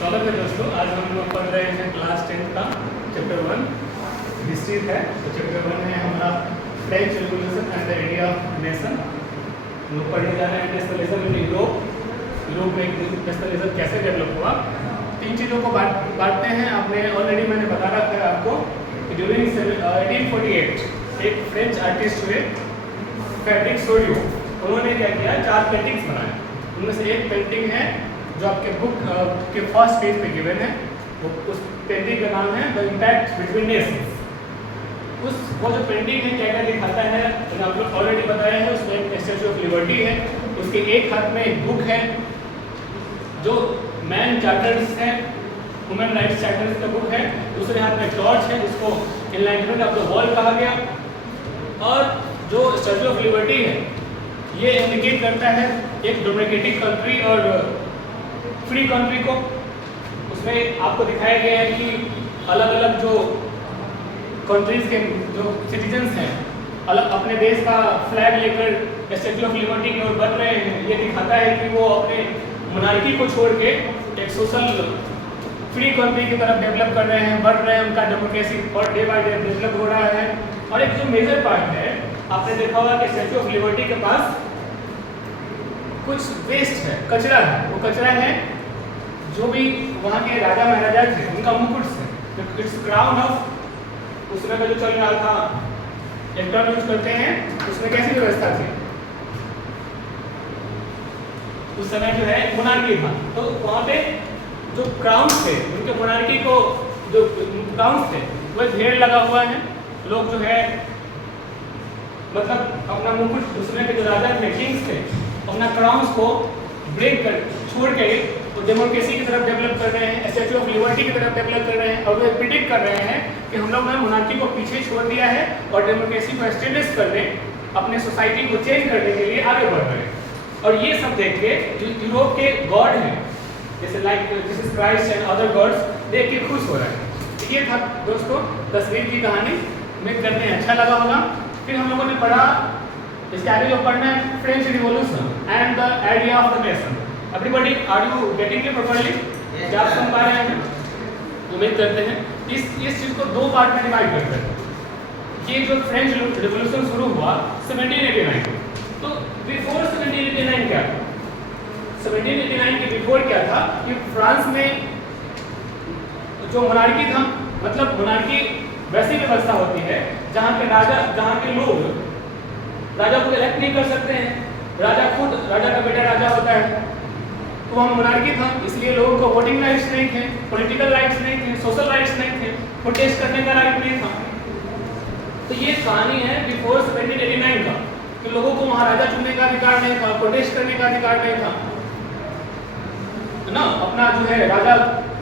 स्वागत है दोस्तों। आज हम लोग पढ़ रहे हैं क्लास 10 का चैप्टर 1 हिस्ट्री है। तो चैप्टर 1 है हमारा French revolution and the idea of nation. हम लोग पढ़ने जा रहे हैं नेशनलिज्म इन यूरोप में नेशनलिज्म कैसे डेवलप हुआ। तीन चीज़ों को बांटते हैं। आपने ऑलरेडी मैंने बता रखा है आपको कि ड्यूरिंग 1848 एक फ्रेंच आर्टिस्ट हुए फैब्रिक सोडियो। उन्होंने क्या किया, 4 पेंटिंग्स बनाए। उनमें से एक पेंटिंग है जो आपके बुक के फर्स्ट पेज पे गिवन है। उस पेंटिंग का नाम है द इम्पैक्ट बिटवीन नेशंस। वो जो पेंटिंग है क्या क्या दिखाता है, मैंने आप लोग ऑलरेडी बताया है। उसमें एक स्टैच्यू ऑफ लिबर्टी है, उसके एक हाथ में एक बुक है जो मैन चार्टर्स है, ह्यूमन राइट्स चार्टर्स का बुक है। दूसरे हाथ में टॉर्च है जिसको एनलाइटमेंट ऑफ द वर्ल्ड कहा गया। और जो स्टैच्यू ऑफ लिबर्टी है ये इंडिकेट करता है एक डेमोक्रेटिक कंट्री और फ्री कंट्री को। उसमें आपको दिखाया गया है कि अलग अलग जो कंट्रीज के जो सिटीजन्स हैं अलग अपने देश का फ्लैग लेकर स्टैच्यू ऑफ लिबर्टी की ओर बढ़ रहे हैं। ये दिखाता है कि वो अपने मोनार्की को छोड़ के एक सोशल फ्री कंट्री की तरफ डेवलप कर रहे हैं, बढ़ रहे हैं। उनका डेमोक्रेसी और डे बाय डे डेवलप हो रहा है। और एक जो मेजर पार्ट है, आपने देखा होगा कि स्टैच्यू ऑफ लिबर्टी के पास कुछ वेस्ट है, कचरा है। वो कचरा है जो भी वहाँ के राजा महाराजा थे उनका मुकुट से, इट्स क्राउन ऑफ उस समय का जो चल रहा था, एक टर्म यूज करते हैं। उसमें कैसी व्यवस्था थी उस समय, जो है मोनार्की था। तो वहाँ पे जो क्राउन थे उनके मोनार्की को जो क्राउन थे वह ढेर लगा हुआ है। लोग जो है मतलब अपना मुकुट, उस समय के जो राजा थे, किंग्स थे, अपना क्राउन्स को ब्रेक कर छोड़ के तो डेमोक्रेसी की तरफ डेवलप कर रहे हैं, स्टैच्यू ऑफ लिबर्टी की तरफ डेवलप कर रहे हैं। और वे प्रिडिक्ट कर रहे हैं कि हम लोग ने मोनार्की को पीछे छोड़ दिया है और डेमोक्रेसी को एस्टेब्लिश करने, अपने सोसाइटी को चेंज करने के लिए आगे बढ़ रहे हैं। और ये सब देख के जो यूरोप के गॉड हैं जैसे like Jesus Christ and other gods देख के खुश हो रहे हैं। ये था दोस्तों तस्वीर की कहानी। उम्मीद करते हैं अच्छा लगा होगा। फिर हम लोगों ने पढ़ा, इसके आगे जो पढ़ना है, French revolution and the idea of the nation. Everybody are you getting it properly? क्या आप सुन पा रहे हैं? उम्मीद करते हैं। इस चीज़ को 2 पार्ट में डिवाइड करते हैं। ये जो फ्रेंच रिवॉल्यूशन शुरू हुआ 1789 में, तो बिफोर 1789 क्या था? 1789 के बिफोर क्या था कि फ्रांस में जो मोनार्की था, मतलब मोनार्की वैसी व्यवस्था होती है जहाँ के राजा, जहाँ के लोग राजा को इलेक्ट नहीं कर सकते हैं। राजा खुद, राजा का बेटा राजा होता है। तो वहाँ मोनार्की था, इसलिए लोगों को वोटिंग राइट्स नहीं थे, पॉलिटिकल राइट्स नहीं थे, सोशल राइट्स नहीं थे, प्रोटेस्ट करने का राइट नहीं था। तो ये कहानी है बिफोर 1789 का, कि लोगों को वहाँ राजा चुनने का अधिकार नहीं था, प्रोटेस्ट करने का अधिकार नहीं था, है ना। अपना जो है राजा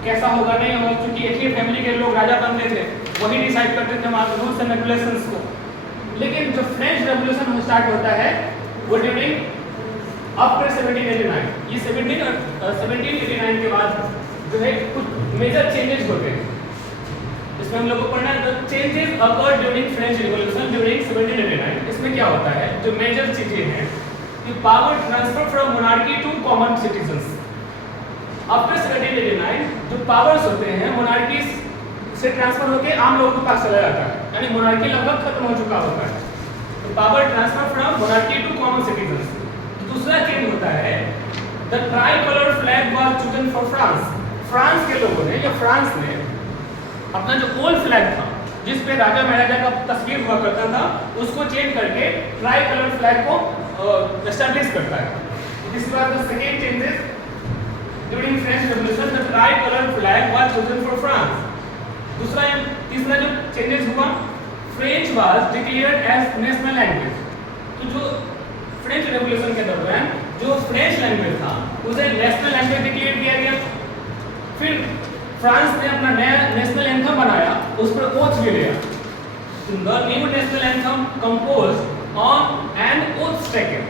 कैसा होगा नहीं होगा, क्योंकि एक ही फैमिली के लोग राजा बनते थे, वही डिसाइड करते थे हमारे रूल्स एंड रेगुलेशंस को। लेकिन जो फ्रेंच रेवोल्यूशन स्टार्ट होता है वो ड्यूरिंग आफ्टर 1789। ये 1789 के बाद जो है कुछ मेजर चेंजेस होते हैं। इसमें हम लोग को पढ़ना है the changes occurred during French revolution during 1789। इसमें क्या होता है, जो मेजर चीजें हैं कि power transfer from monarchy to common citizens. After 1789 जो पावर्स होते हैं मोनार्की से ट्रांसफर होकर आम लोगों के पास चला जाता है, यानी मोनार्की लगभग खत्म हो चुका होता है। तो power transfer from monarchy to common citizens. दूसरा चेंज होता है the tricolour flag was chosen for France. France के लोगों ने या फ्रांस ने अपना जो ओल्ड फ्लैग था जिस पे राजा महाराजा का तस्वीर हुआ करता था उसको चेंज करके ट्राई कलर फ्लैग को एस्टैब्लिश करता है। This was the second changes during French revolution. The tricolour flag was chosen for France. तीसरा जो चेंजेस हुआ, French was declared as national language. तो जो फ्रेंच रेवोल्यूशन के दौरान जो फ्रेंच लैंग्वेज था उसे नेशनल लैंग्वेज डिक्लेयर किया गया। फिर फ्रांस ने अपना नया नेशनल एंथम बनाया, उस पर ओथ भी लिया। The new national anthem composed on an oath taken.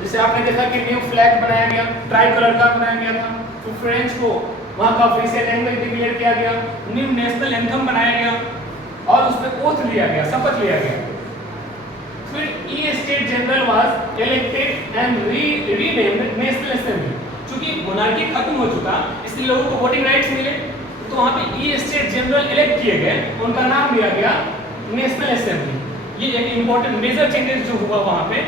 जैसे आपने देखा कि न्यू फ्लैग बनाया गया, ट्राई कलर का बनाया गया था, तो फ्रेंच को वहाँ का ऑफिशियल लैंग्वेज डिक्लेयर किया गया, न्यू नेशनल एंथम बनाया गया और उस पर ओथ लिया गया, शपथ लिया गया। फिर estates general was elected and renamed national assembly. चूंकि मोनार्की खत्म हो चुका इसलिए लोगों को वोटिंग राइट्स मिले, तो वहाँ पे ई स्टेट जनरल इलेक्ट किए गए, उनका नाम दिया गया नेशनल असेंबली। ये एक इंपॉर्टेंट मेजर चेंजेस जो हुआ वहाँ पे,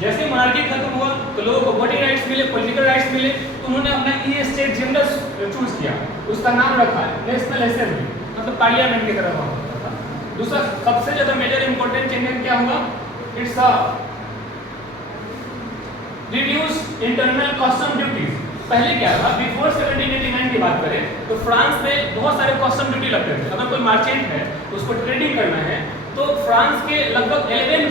जैसे मोनार्की खत्म हुआ तो लोगों को वोटिंग राइट्स मिले, पॉलिटिकल राइट्स मिले, तो उन्होंने अपना ई स्टेट जनरल चूज किया, उसका नाम रखा नेशनल असेंबली, मतलब पार्लियामेंट की तरह वहाँ होता था। दूसरा सबसे ज्यादा मेजर इंपॉर्टेंट चेंज क्या हुआ, it's a reduce internal custom duties. पहले क्या था, बिफोर 1789 की बात करें तो फ्रांस में बहुत सारे कस्टम ड्यूटी लगते थे। अगर कोई मर्चेंट है उसको ट्रेडिंग करना है तो फ्रांस के लगभग 11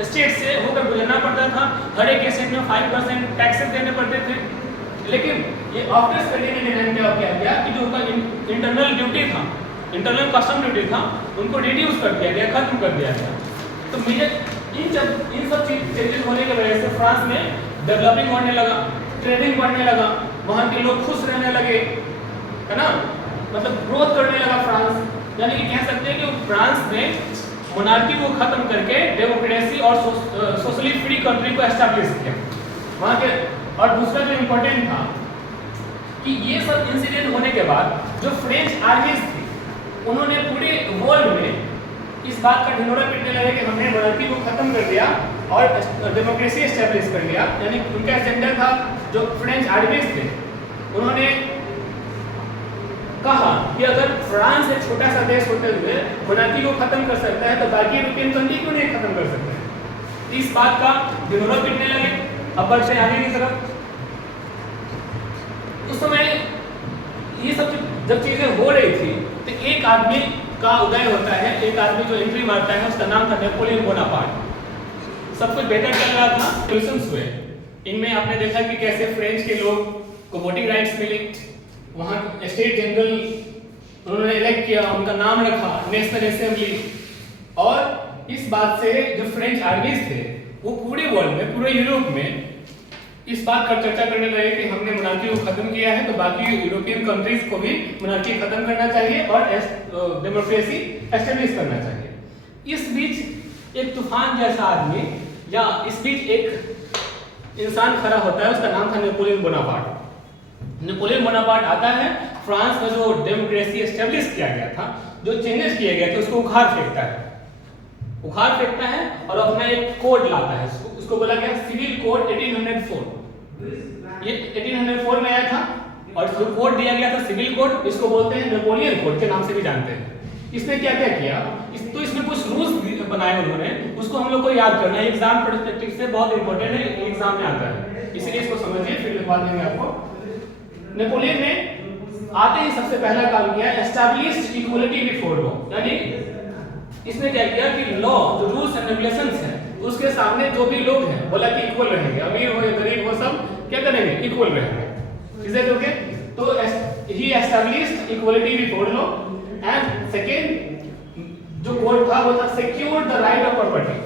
स्टेट से होकर गुजरना पड़ता था, हर एक स्टेट में 5% टैक्सेस देने पड़ते थे। लेकिन ये आफ्टर 1789 क्या किया कि जो उनका इंटरनल ड्यूटी था, इंटरनल कस्टम ड्यूटी था, उनको रिड्यूस कर दिया गया, खत्म कर दिया गया। तो मेजर इन सब चेंजेस होने की वजह से फ्रांस में डेवलपिंग होने लगा, ट्रेडिंग बढ़ने लगा, वहाँ के लोग खुश रहने लगे, है ना, मतलब ग्रोथ करने लगा फ्रांस। यानी कि कह सकते हैं कि फ्रांस ने मोनार्की को खत्म करके डेमोक्रेसी और सोशली फ्री कंट्री को एस्टैब्लिश किया वहाँ के। और दूसरा जो इम्पोर्टेंट था कि ये सब इंसिडेंट होने के बाद जो फ्रेंच आर्मीज थी उन्होंने पूरे वर्ल्ड में इस बात का ढिंढोरा पीटने लगे कि हमने मोनार्की को खत्म कर दिया और डेमोक्रेसी एस्टैब्लिश कर लिया। यानी उनका एजेंडा था, जो फ्रेंच आर्मीज थे उन्होंने कहा कि अगर फ्रांस एक छोटा सा देश होते हुए मोनार्की को खत्म कर सकता है तो बाकी यूरोपियन कंट्री क्यों नहीं खत्म कर सकते। इस बात का ढिंढोरा पीटने लगे। अब बढ़ते आगे की तरफ। उस समय ये सब जब चीजें हो रही थी तो एक आदमी का उदय होता है, एक आदमी जो एंट्री मारता है, उसका नाम था नेपोलियन बोनापार्ट। सब कुछ बेहतर चल रहा था, रिवॉल्यूशंस हुए। इनमें आपने देखा कि कैसे फ्रेंच के लोग को वोटिंग राइट्स मिले, वहाँ स्टेट जनरल उन्होंने इलेक्ट किया, उनका नाम रखा नेशनल असेंबली। और इस बात से जो फ्रेंच आर्मीज थे वो पूरे वर्ल्ड में, पूरे यूरोप में इस बात पर चर्चा करने लगे कि हमने मोनार्की को खत्म किया है तो बाकी यूरोपियन कंट्रीज को भी मोनार्की खत्म करना चाहिए और डेमोक्रेसी एस्टेब्लिश करना चाहिए। इस बीच एक तूफान जैसा आदमी या इस बीच एक इंसान खड़ा होता है, उसका नाम था नेपोलियन बोनापार्ट। नेपोलियन बोनापार्ट आता है, फ्रांस में जो डेमोक्रेसी एस्टेब्लिश किया गया था, जो चेंजेस किए गए थे उसको उखाड़ फेंकता है, और अपना एक कोड लाता है। उसको बोला गया सिविल कोड 1804। ये 1804 में आया था और जो कोड दिया गया था सिविल कोड, इसको बोलते हैं नेपोलियन कोड के नाम से भी जानते हैं। इसने क्या क्या किया, तो इसमें कुछ रूल्स बनाए उन्होंने, उसको हम लोग को याद करना है। एग्जाम पर्सपेक्टिव से बहुत इंपॉर्टेंट है, एग्जाम में आता है, इसलिए इसको समझिए, फिर लिखवा देंगे आपको। नेपोलियन ने आते ही सबसे पहला काम किया, एस्टैब्लिश्ड इक्वलिटी बिफोर लॉ। यानी इसने क्या किया कि लॉ, जो रूल्स एंड रेगुलेशंस हैं, उसके सामने जो भी लोग हैं बोला कि इक्वल रहेंगे, अमीर हो या गरीब हो सब क्या करेंगे, इक्वल रहेंगे। Is it okay? तो he established equality before law. And second जो कोड था वो था secure the right of property.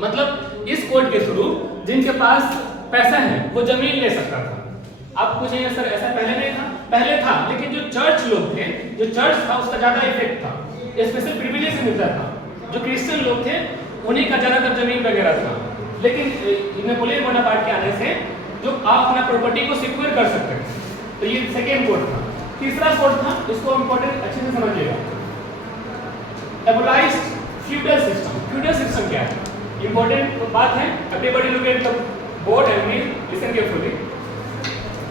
मतलब इस कोड के थ्रू जिनके पास पैसा है वो जमीन ले सकता था। आप पूछेंगे सर ऐसा पहले नहीं था? पहले था, लेकिन जो चर्च लोग थे, जो चर्च था उसका ज्यादा इफेक्ट था, स्पेशल प्रिविलेज मिलता था। जो क्रिश्चियन लोग थे उन्हीं का ज्यादातर जमीन वगैरह था। लेकिन नेपोलियन बोनापार्ट के आने से जो आप अपना प्रॉपर्टी को सिक्योर कर सकते हैं, तो ये सेकेंड कोड था। तीसरा कोड था, इसको इंपॉर्टेंट अच्छे से समझिएगा, एबोलाइज्ड फ्यूडल सिस्टम। फ्यूडल सिस्टम क्या है, इंपॉर्टेंट बात है। Everybody look at the board and mean listen carefully.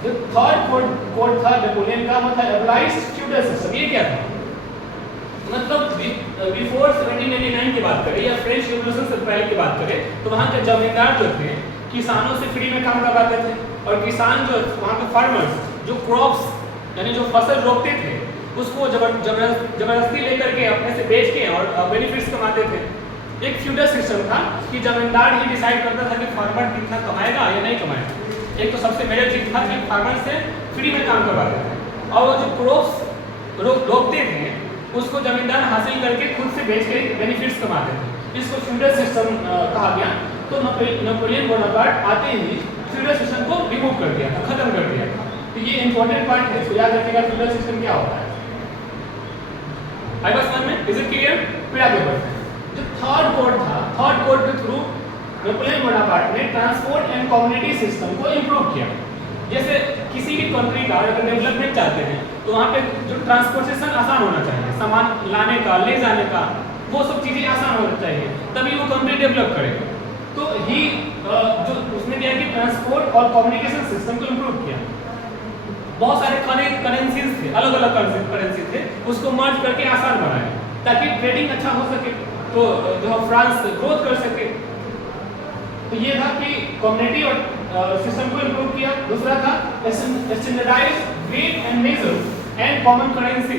जो थर्ड कोड था नेपोलियन का, वो था एबोलाइज्ड फ्यूडल सिस्टम। ये क्या था, मतलब बिफोर 1789 की बात करें या फ्रेंच रिवॉल्यूशन से पहले की बात करें तो वहाँ के जमींदार जो थे किसानों से फ्री में काम करवाते थे, और किसान जो वहाँ के फार्मर्स जो क्रॉप्स यानी जो फसल रोपते थे उसको जबरदस्ती लेकर के अपने से बेच के और बेनिफिट्स कमाते थे। एक फ्यूडल सिस्टम था कि जमींदार ही डिसाइड करता था कि फार्मर कितना कमाएगा या नहीं कमाएगा। एक तो सबसे मेजर चीज था कि फार्मर से फ्री में काम करवाते थे, और वो जो क्रॉप्स रोपते थे उसको जमींदार हासिल करके खुद से बेच के बेनिफिट्स कमाते थे। इसको फ्यूडल सिस्टम कहा गया। तो नेपोलियन बोनापार्ट आते ही फ्यूडल सिस्टम को रिमूव कर दिया था, खत्म कर दिया था। तो ये इंपॉर्टेंट पार्ट है, इसको याद रखिएगा फ्यूडल सिस्टम क्या होता है। आई बस वन में इज इट क्लियर? फिर आगे बढ़ते हैं। जो थर्ड कोड था, थर्ड कोड के थ्रू नेपोलियन बोनापार्ट ने ट्रांसपोर्ट एंड कम्युनिटी सिस्टम को इंप्रूव किया। जैसे किसी भी कंट्री का अगर डेवलपमेंट चाहते हैं तो वहाँ पे जो ट्रांसपोर्टेशन आसान होना चाहिए, सामान लाने का, ले जाने का, वो सब चीज़ें आसान होना चाहिए, तभी वो कंट्री डेवलप करेगा। तो ही जो उसने क्या कि ट्रांसपोर्ट और कम्युनिकेशन सिस्टम को इम्प्रूव किया। बहुत सारे करेंसीज थे, अलग अलग करेंसी थे, उसको मर्ज करके आसान बनाया ताकि ट्रेडिंग अच्छा हो सके, तो जो फ्रांस ग्रोथ कर सके। तो ये था कि कम्युनिटी और सिस्टम को इम्प्रूव किया। दूसरा था standardise weight and measure and common currency.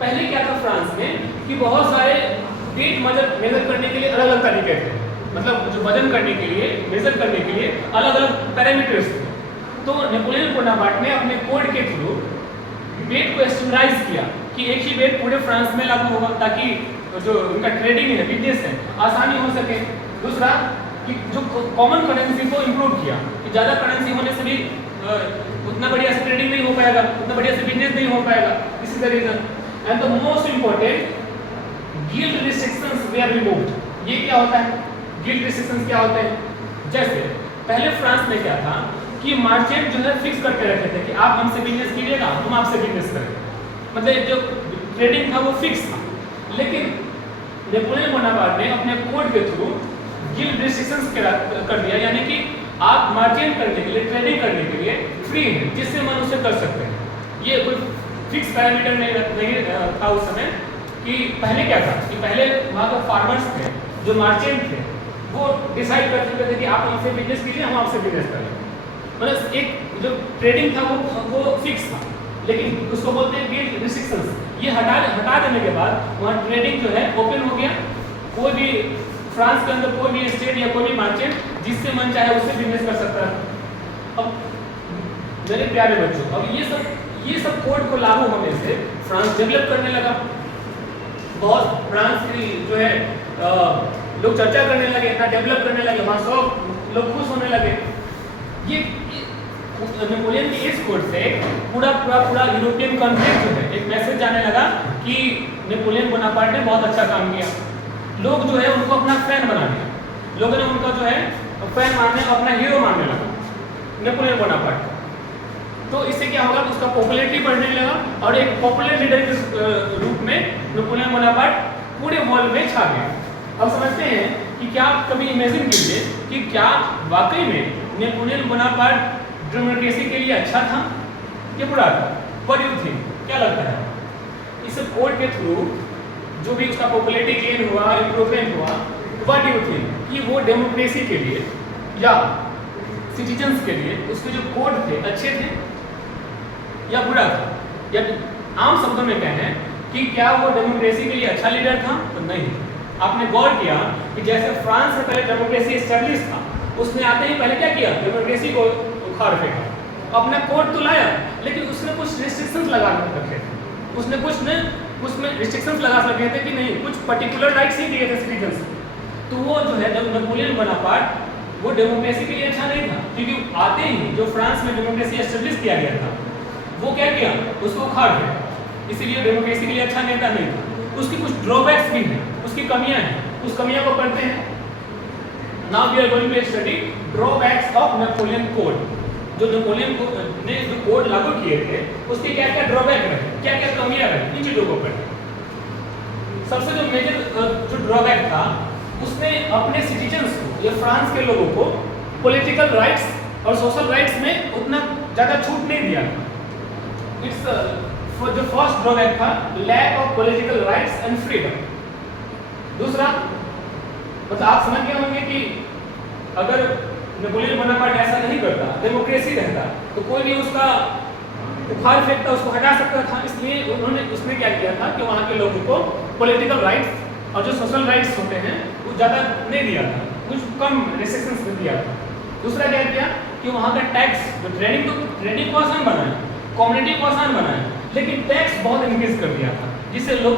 पहले क्या था फ्रांस में कि बहुत सारे वेट मेजर करने के लिए अलग अलग तरीके थे, मतलब जो वजन करने के लिए, मेजर करने के लिए अलग अलग पैरामीटर्स थे। तो नेपोलियन बोनापार्ट ने अपने कोड के थ्रू वेट को स्टैंडर्डाइज किया कि एक ही वेट पूरे फ्रांस में लागू होगा ताकि जो उनका ट्रेडिंग है, बिजनेस है, आसानी हो सके। दूसरा कि जो कॉमन करेंसी को इम्प्रूव किया कि ज़्यादा करेंसी होने से भी उतना बढ़िया से ट्रेडिंग नहीं हो पाएगा, उतना बढ़िया से बिजनेस नहीं हो पाएगा। This is the reason. And the most important, guild restrictions were removed. ये क्या होता है? गिल्ड रिस्ट्रिक्शंस क्या होते हैं? जैसे पहले फ्रांस में क्या था कि मार्चेंट जो है फिक्स करके रखे थे कि आप हमसे बिजनेस कीजिएगा, हम आपसे बिजनेस करेंगे, मतलब जो ट्रेडिंग था वो फिक्स था। लेकिन नेपोलियन बोनापार्ट ने अपने कोड के थ्रू गिल्ड रिस्ट्रिक्शंस कर दिया, यानी कि आप मार्जिन करने के लिए, ट्रेडिंग करने के लिए फ्री है, जिससे मन उसे कर सकते हैं। ये कोई फिक्स पैरामीटर नहीं था उस समय। कि पहले क्या था कि पहले वहाँ के फार्मर्स थे, जो मार्चेंट थे, वो डिसाइड कर चुके थे कि आप हमसे बिजनेस कीजिए, हम आपसे बिजनेस करें। मतलब एक जो ट्रेडिंग था वो फिक्स था, लेकिन उसको बोलते हैं गिल्ड रिस्ट्रिक्शंस। ये हटा देने के बाद वहाँ ट्रेडिंग जो है ओपन हो गया। कोई भी फ्रांस के अंदर कोई भी स्टेट या कोई भी मार्चेंट जिससे मन चाहे उससे बिजनेस कर सकता है। अब मेरे प्यारे बच्चों, अब ये सब कोड को लागू होने से फ्रांस डेवलप करने लगा। बहुत फ्रांस की जो है लोग चर्चा करने लगे, इतना डेवलप करने लगे, वहाँ सब लोग खुश होने लगे। ये नेपोलियन के इस कोड से पूरा यूरोपियन कंट्री जो है एक मैसेज जाने लगा कि नेपोलियन बोनापार्ट ने बहुत अच्छा काम किया। लोग जो है उनको अपना फैन बना दिया, लोगों ने उनका जो है फैन मानने, अपना हीरो मानने लगा नेपोलियन बोनापार्ट। तो इससे क्या होगा, उसका पॉपुलैरिटी बढ़ने लगा और एक पॉपुलर लीडर के रूप में नेपोलियन बोनापार्ट पूरे वर्ल्ड में छा गया। अब समझते हैं कि क्या आप कभी इमेजिन कीजिए कि क्या वाकई में नेपोलियन बोनापार्ट डेमोक्रेसी के लिए अच्छा था या बुरा था? What do you think? क्या लगता है? इस कोड के थ्रू जो भी उसका पॉपुलैरिटी गेन हुआ, इम्प्रूवमेंट हुआ, व्हाट डू यू थिंक कि वो डेमोक्रेसी के लिए या सिटीजन्स के लिए उसके जो कोड थे अच्छे थे या बुरा था? या आम शब्दों में कहें कि क्या वो डेमोक्रेसी के लिए अच्छा लीडर था? तो नहीं। आपने गौर किया कि जैसे फ्रांस से पहले डेमोक्रेसी एस्टेब्लिश था, उसने आते ही पहले क्या किया? डेमोक्रेसी को उखाड़ फेंका। अपना कोड तो लाया, लेकिन उसने कुछ रिस्ट्रिक्शंस लगा रखे थे। उसने उसमें रिस्ट्रिक्शंस लगा सके थे कि नहीं, कुछ पर्टिकुलर राइट्स ही दिए थे सिटीजन्स। तो वो जो है जब नेपोलियन बोनापार्ट वो डेमोक्रेसी के लिए अच्छा नहीं था, क्योंकि आते ही जो फ्रांस में डेमोक्रेसी एस्टेब्लिश किया गया था वो क्या किया? उसको उखाड़ दिया। इसीलिए डेमोक्रेसी के लिए अच्छा नेता नहीं था। उसकी कुछ ड्रॉबैक्स भी हैं, उसकी कमियां हैं, उस कमियां को पढ़ते हैं। Now we are going to study drawbacks of Napoleon code. जो नेपोलियन ने जो कोड लागू किए थे उसके क्या क्या ड्रॉबैक रहे, क्या क्या कमियां रही, इन चीजों को पढ़ते हैं। सबसे जो मेजर जो ड्रॉबैक था, उसने अपने सिटीजन्स को या फ्रांस के लोगों को पॉलिटिकल राइट्स और सोशल राइट्स में उतना ज़्यादा छूट नहीं दिया। इट्स जो फर्स्ट ड्रॉबैक था lack of political rights and freedom. दूसरा, मतलब आप समझ गए होंगे कि अगर नेपोलियन बोनापार्ट ऐसा नहीं करता, डेमोक्रेसी रहता, तो कोई भी उसका उखाड़ फेंकता, उसको हटा सकता था। इसलिए उसने क्या किया था कि वहाँ के लोगों को पॉलिटिकल राइट्स और जो सोशल राइट्स होते हैं वो ज़्यादा नहीं दिया था, कुछ कम रिस्ट्रिक्शंस में दिया था। दूसरा क्या किया कि वहाँ का टैक्स, जो ट्रेडिंग को आसान बनाया, कम्युनिटी को आसान बनाया, लेकिन टैक्स बहुत इंक्रीज कर दिया था, जिससे लोग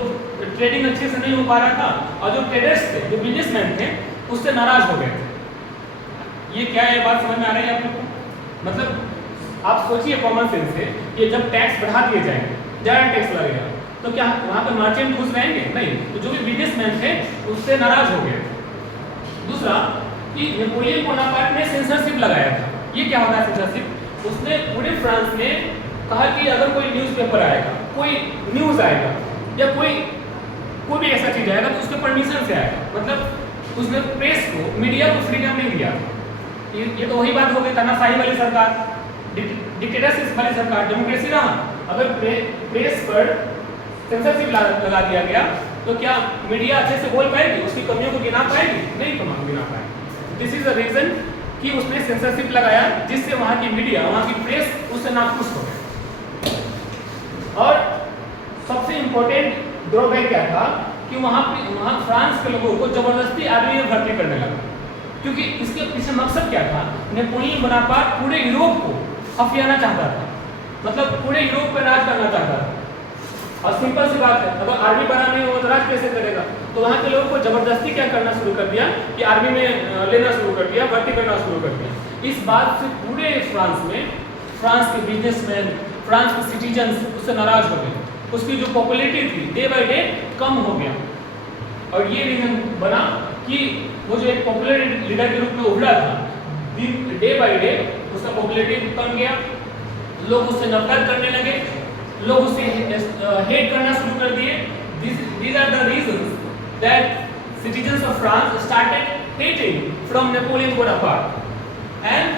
ट्रेडिंग अच्छे से नहीं हो पा रहा था और जो ट्रेडर्स थे, जो बिजनेसमैन थे, उससे नाराज हो गए थे। ये क्या है, बात समझ में आ रही है आप लोग को? मतलब आप सोचिए कॉमन सेंस से कि जब टैक्स बढ़ा दिए जाएंगे, ज़्यादा टैक्स लगेगा, तो क्या वहाँ पर मार्चेंट खुश रहेंगे? नहीं। तो जो भी बिजनेसमैन थे उससे नाराज हो गए। दूसरा कि नेपोलियन बोनापार्ट ने सेंसरशिप लगाया था। ये क्या होता है सेंसरशिप? उसने पूरे फ्रांस में कहा कि अगर कोई न्यूज़पेपर आएगा, कोई न्यूज़ आएगा या कोई भी ऐसा चीज़ आएगा तो उसके परमिशन से आएगा। मतलब उसने प्रेस को, मीडिया को फ्रीडम नहीं दिया। ये तो वही बात हो गई तानाशाही वाली सरकार, डिक्टेटरशिप वाली सरकार। डेमोक्रेसी रहा, अगर प्रेस पर सेंसरशिप लगा दिया गया तो क्या मीडिया अच्छे से बोल पाएगी, उसकी कमियों को गिना पाएगी? नहीं गिना पाएगी। दिस इज द रीजन कि उसने सेंसरशिप लगाया, जिससे वहाँ की मीडिया, वहाँ की प्रेस उससे नाखुश हो गए। और सबसे इम्पोर्टेंट ड्रॉबैक क्या था कि वहाँ फ्रांस के लोगों को जबरदस्ती आर्मी में भर्ती करने लगा, क्योंकि इसके पीछे मकसद क्या था? नेपोलियन बोनापार्ट पूरे यूरोप को हथियाना चाहता था, मतलब पूरे यूरोप पर राज करना चाहता था। और सिंपल सी बात है, अगर आर्मी बना नहीं होगा तो राज कैसे करेगा? तो वहाँ के लोगों को जबरदस्ती क्या करना शुरू कर दिया कि आर्मी में लेना शुरू कर दिया, भर्ती करना शुरू कर दिया। इस बात से पूरे फ्रांस में, फ्रांस के बिजनेसमैन, फ्रांस के सिटीजन्स उससे नाराज हो गए। उसकी जो पॉपुलैरिटी थी डे बाय डे कम हो गया, और ये रीजन बना कि वो जो एक पॉपुलर लीडर के रूप में उभरा था, डे बाय डे उसका पॉपुलैरिटी कम गया, लोग उससे नफरत करने लगे, लोग उसे हेट करना शुरू कर दिए। These are the reasons that citizens of France started hating from Napoleon Bonaparte, and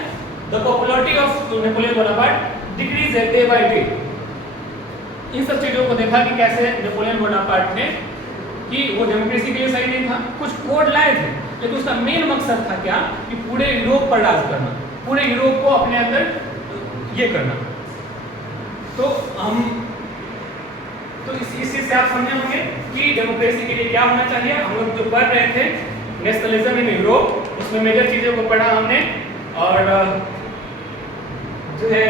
the popularity of Napoleon Bonaparte decreased day by day. इन सब चीज़ों को देखा कि कैसे नेपोलियन बोनापार्ट ने, कि वो डेमोक्रेसी के लिए सही नहीं था, कुछ कोड लाए थे, लेकिन उसका मेन मकसद था क्या कि पूरे यूरोप पर राज करना, पूरे यूरोप को अपने अंदर ये करना। तो इस चीज से आप समझे होंगे कि डेमोक्रेसी के लिए क्या होना चाहिए। हम लोग जो पढ़ रहे थे नेशनलिज्म इन यूरोप, उसमें मेजर चीज़ों को पढ़ा हमने, और जो है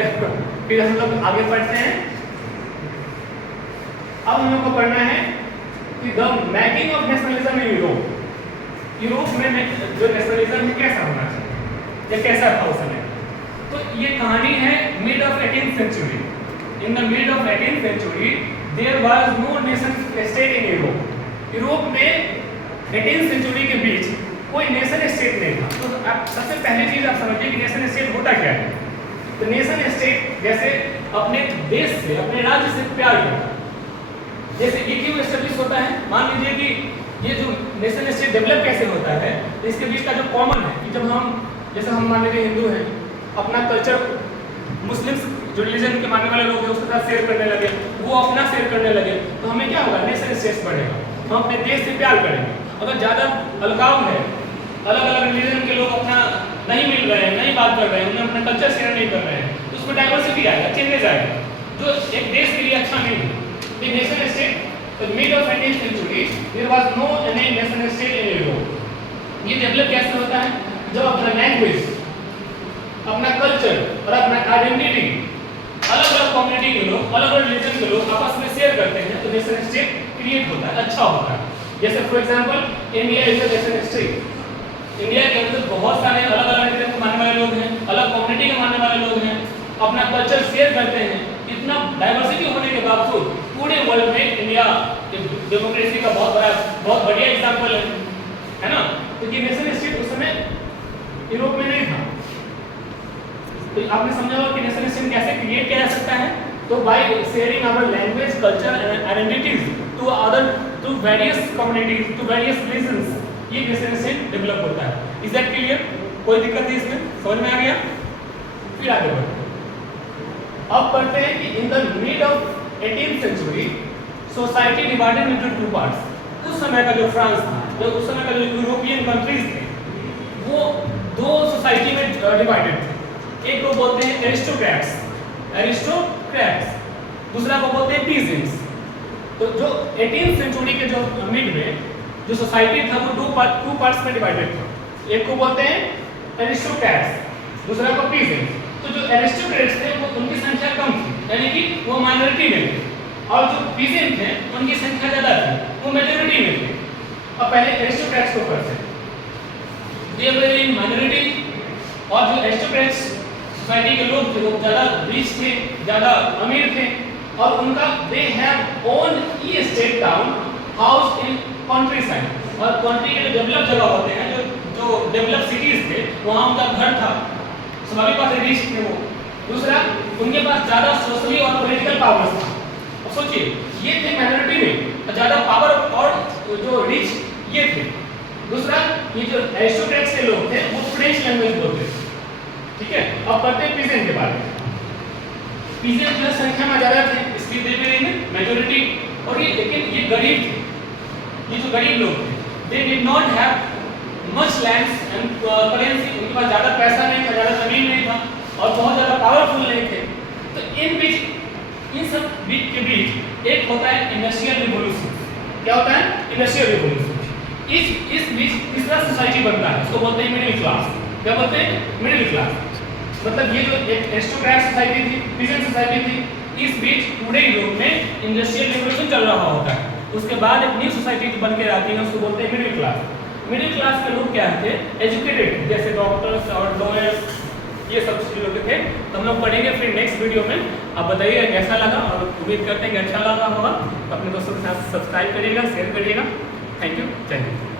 फिर हम लोग आगे पढ़ते हैं। अब हम लोग को पढ़ना है कि the making of nationalism in Europe. Europe में जो नेशनलिज्म है कैसा होना चाहिए या कैसा था उस समय। तो ये कहानी है mid of 18th century. In the mid of 18th century there was no nation state in Europe. Europe में 18th सेंचुरी के बीच कोई नेशन स्टेट नहीं था। तो आप सबसे पहली चीज आप समझिए कि नेशन स्टेट होता क्या है। तो नेशन स्टेट जैसे अपने देश से, अपने राज्य से प्यार करता है। जैसे ये क्यों एस्टेब्लिश होता है, मान लीजिए कि ये जो नेशन स्टेट डेवलप कैसे होता है, तो इसके बीच का जो कॉमन है कि जब हम, जैसे हम मान लीजिए हिंदू हैं, अपना कल्चर मुस्लिम्स जो रिलीजन के मानने वाले लोग हैं उसके साथ शेयर करने लगे, वो अपना शेयर करने लगे, तो हमें क्या होगा, नेशन स्टेट बढ़ेगा, हम अपने देश से प्यार करेंगे। अगर ज़्यादा अलगाव है, अलग अलग रिलीजन के लोग अपना नहीं मिल रहे हैं, नहीं बात कर रहे हैं, उन्हें अपना कल्चर शेयर नहीं कर रहे हैं, तो उसमें डाइवर्सिटी आएगा, चेंजेस आएगा, जो एक देश के लिए अच्छा नहीं है। The nation state, the mid of 18th century, there was no any nation state in Europe. ये डेवलप कैसे होता है, जब अपना लैंग्वेज, अपना कल्चर और अपना आइडेंटिटी अलग अलग कम्युनिटी के लोग, अलग अलग रिलीजन के लोग आपस में शेयर करते हैं, तो नेशन स्टेट क्रिएट होता है, अच्छा होता है। जैसे for example India is a nation state. India के अंदर बहुत सारे अलग अलग रिलीजन के मानने वाले लोग हैं, अलग कम्युनिटी के मानने वाले लोग हैं, अपना कल्चर शेयर करते हैं। इतना डाइवर्सिटी होने के बावजूद पूरे वर्ल्ड में इंडिया डेमोक्रेसी का बहुत बढ़िया एग्जाम्पल है ना। तो ये नेशन स्टेट उस समय यूरोप में नहीं था। तो आपने समझा होगा कि नेशन स्टेट कैसे क्रिएट किया जा सकता है। तो by sharing our language, culture and identities to various communities, to various regions, ये नेशन स्टेट डेवलप होता है। Is that clear? कोई दिक्कत नहीं इसमें, समझ में आ गया? फिर आगे बढ़ते हैं। अब पढ़ते हैं कि in the mid of 18th century society divided into two parts. उस समय का जो फ्रांस था, जो उस समय का जो यूरोपियन कंट्रीज थे, वो दो सोसाइटी में डिवाइडेड थे। एक को बोलते हैं एरिस्टोक्रेट्स, दूसरा को बोलते हैं पीजेंट्स। तो जो 18th सेंचुरी के जो मिड में जो सोसाइटी था वो टू पार्ट्स में डिवाइडेड था। एक को बोलते हैं एरिस्टोक्रेट्स, दूसरा को पीजेंट्स। तो जो एरिस्टोक्रेट्स थे वो उनकी संख्या कम थी, यानी कि वो माइनॉरिटी में थे, और जो पीजेंट थे उनकी संख्या ज़्यादा थी, वो मेजॉरिटी में थे। अब पहले एरिस्टोक्रेट्स को पढ़ते हैं। दे वर इन माइनॉरिटी, और जो एरिस्टोक्रेट्स सोसाइटी के लोग थे वो ज़्यादा रिच थे, ज़्यादा अमीर थे, और उनका they have own E state town house in country side. और कंट्री के जो डेवलप जगह होते हैं, जो डेवलप सिटीज थे, वहाँ उनका घर था। स्वाभाविक बात है, रिच थे वो, दूसरा, उनके पास ज्यादा सोशली और पॉलिटिकल पावर था। अब सोचिए, ये थे माइनॉरिटी में, ज्यादा पावर और जो रिच ये थे। दूसरा, ये जो एरिस्टोक्रेट्स के लोग थे वो फ्रेंच लैंग्वेज बोलते थे। ठीक है, अब पढ़ते हैं पीजेंट के बारे में। पीजेंट जो संख्या में ज्यादा थे, इसलिए दे वे इन मेजॉरिटी, और ये लेकिन ये गरीब थे। ये जो गरीब लोग थे, they did not have much lands and currency, उनके पास ज्यादा पैसा नहीं था, ज्यादा जमीन नहीं था और बहुत ज्यादा पावरफुल नहीं थे। तो इन सब बीच के बीच एक होता है इंडस्ट्रियल रिवॉल्यूशन। क्या होता है? Industrial revolution. इस बीच तीसरा सोसाइटी बनता है, उसको बोलते हैं मिडिल क्लास। क्या बोलते हैं? Middle class. मतलब ये जो एक एरिस्टोक्रेट सोसाइटी थी, पीजेंट सोसाइटी थी, इस बीच पूरे यूरोप में इंडस्ट्रियल रिवॉल्यूशन चल रहा होता है। उसके बाद एक न्यू सोसाइटी बन के आती है, उसको बोलते हैं मिडिल क्लास। मिडिल क्लास के लोग क्या थे? एजुकेटेड, जैसे डॉक्टर्स और लॉयर्स, ये सब लोग थे। तो हम लोग पढ़ेंगे फिर नेक्स्ट वीडियो में। आप बताइए कैसा लगा, और उम्मीद करते हैं कि अच्छा लगा होगा। तो अपने दोस्तों के साथ सब्सक्राइब करिएगा, शेयर करिएगा। थैंक यू, जय हिंद।